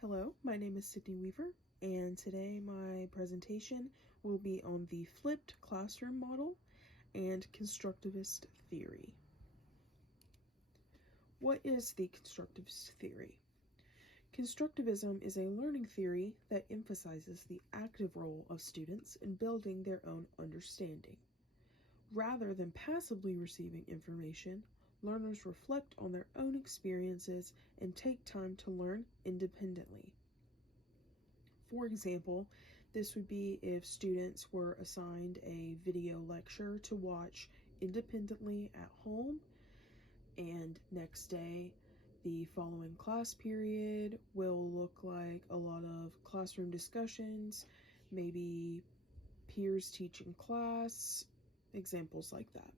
Hello, my name is Sydney Weaver, and today my presentation will be on the flipped classroom model and constructivist theory. What is the constructivist theory? Constructivism is a learning theory that emphasizes the active role of students in building their own understanding. Rather than passively receiving information, learners reflect on their own experiences and take time to learn independently. For example, this would be if students were assigned a video lecture to watch independently at home, and next day the following class period will look like a lot of classroom discussions, maybe peers teaching class, examples like that.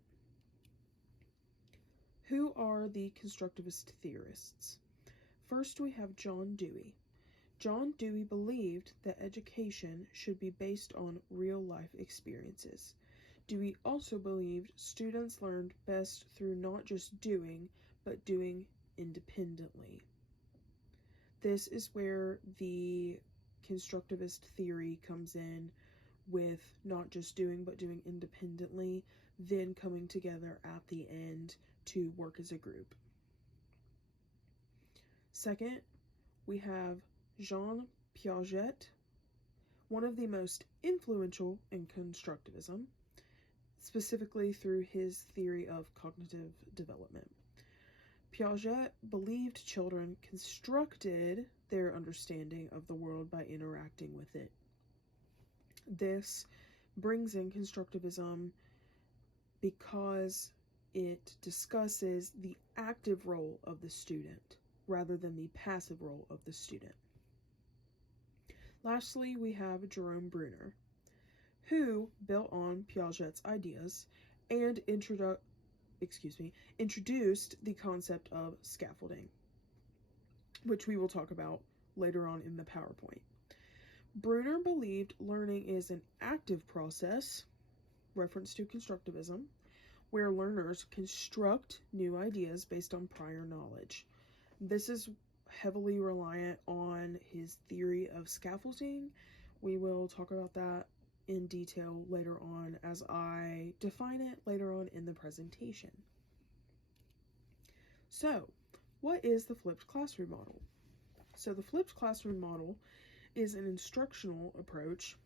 Who are the constructivist theorists? First, we have John Dewey. John Dewey believed that education should be based on real-life experiences. Dewey also believed students learned best through not just doing, but doing independently. This is where the constructivist theory comes in, with not just doing, but doing independently, then coming together at the end to work as a group. Second, we have Jean Piaget, one of the most influential in constructivism, specifically through his theory of cognitive development. Piaget believed children constructed their understanding of the world by interacting with it. This brings in constructivism because it discusses the active role of the student rather than the passive role of the student. Lastly, we have Jerome Bruner, who built on Piaget's ideas and introduced the concept of scaffolding, which we will talk about later on in the PowerPoint. Bruner believed learning is an active process, reference to constructivism, where learners construct new ideas based on prior knowledge. This is heavily reliant on his theory of scaffolding. We will talk about that in detail later on as I define it later on in the presentation. So, what is the flipped classroom model? So the flipped classroom model is an instructional approach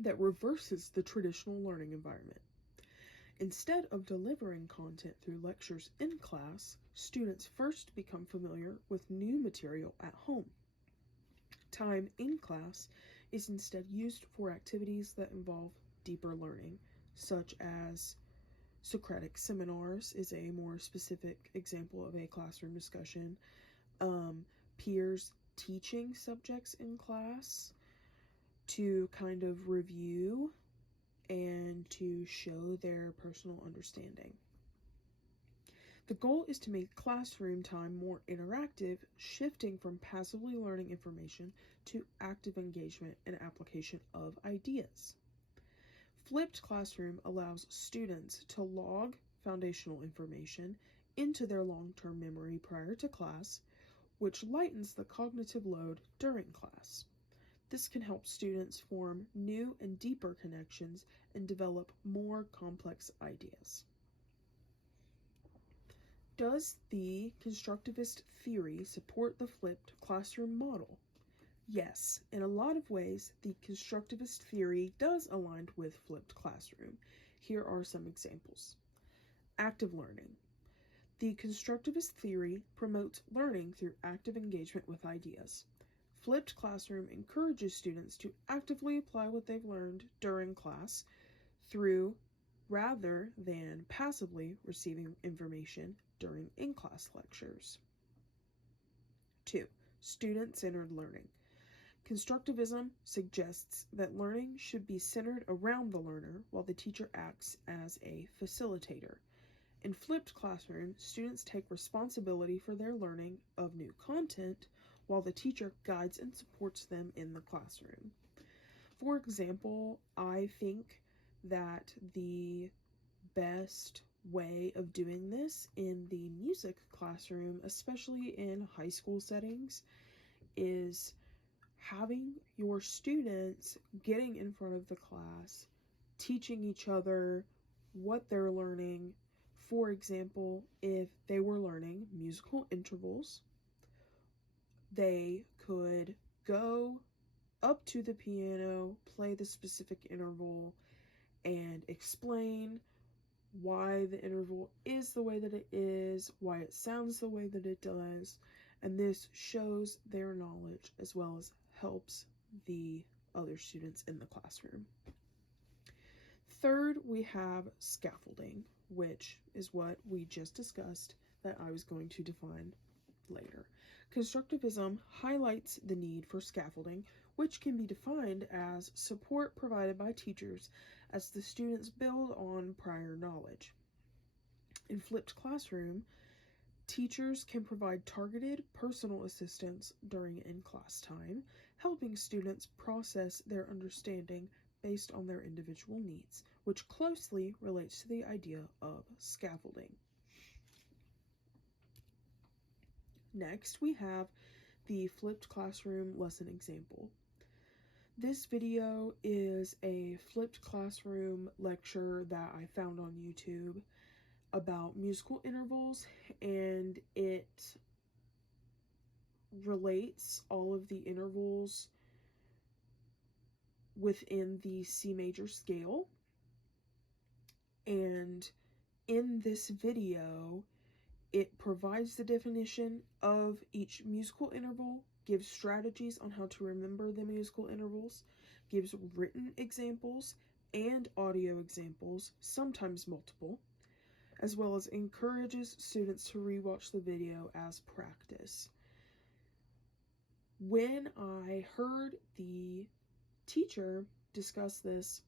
that reverses the traditional learning environment. Instead of delivering content through lectures in class, students first become familiar with new material at home. Time in class is instead used for activities that involve deeper learning, such as Socratic seminars is a more specific example of a classroom discussion. Peers teaching subjects in class to kind of review and to show their personal understanding. The goal is to make classroom time more interactive, shifting from passively learning information to active engagement and application of ideas. Flipped classroom allows students to log foundational information into their long-term memory prior to class, which lightens the cognitive load during class. This can help students form new and deeper connections and develop more complex ideas. Does the constructivist theory support the flipped classroom model? Yes, in a lot of ways, the constructivist theory does align with flipped classroom. Here are some examples. Active learning. The constructivist theory promotes learning through active engagement with ideas. Flipped classroom encourages students to actively apply what they've learned during class rather than passively receiving information during in-class lectures. 2. Student-centered learning. Constructivism suggests that learning should be centered around the learner while the teacher acts as a facilitator. In flipped classroom, students take responsibility for their learning of new content while the teacher guides and supports them in the classroom. For example, I think that the best way of doing this in the music classroom, especially in high school settings, is having your students getting in front of the class, teaching each other what they're learning. For example, if they were learning musical intervals, they could go up to the piano, play the specific interval, and explain why the interval is the way that it is, why it sounds the way that it does, and this shows their knowledge as well as helps the other students in the classroom. Third, we have scaffolding, which is what we just discussed that I was going to define later. Constructivism highlights the need for scaffolding, which can be defined as support provided by teachers as the students build on prior knowledge. In flipped classroom, teachers can provide targeted personal assistance during in-class time, helping students process their understanding based on their individual needs, which closely relates to the idea of scaffolding. Next, we have the flipped classroom lesson example. This video is a flipped classroom lecture that I found on YouTube about musical intervals, and it relates all of the intervals within the C major scale. And in this video, it provides the definition of each musical interval, gives strategies on how to remember the musical intervals, gives written examples and audio examples, sometimes multiple, as well as encourages students to rewatch the video as practice. When I heard the teacher discuss this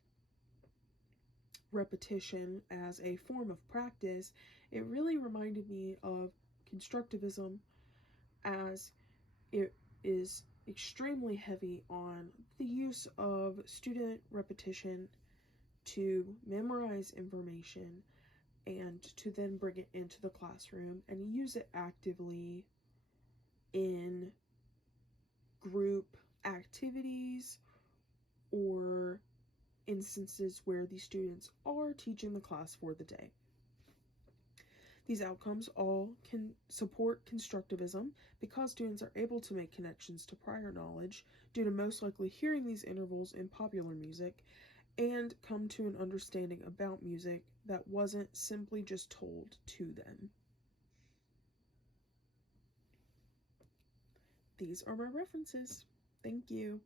repetition as a form of practice, it really reminded me of constructivism, as it is extremely heavy on the use of student repetition to memorize information and to then bring it into the classroom and use it actively in group activities or instances where the students are teaching the class for the day. These outcomes all can support constructivism because students are able to make connections to prior knowledge due to most likely hearing these intervals in popular music and come to an understanding about music that wasn't simply just told to them. These are my references. Thank you.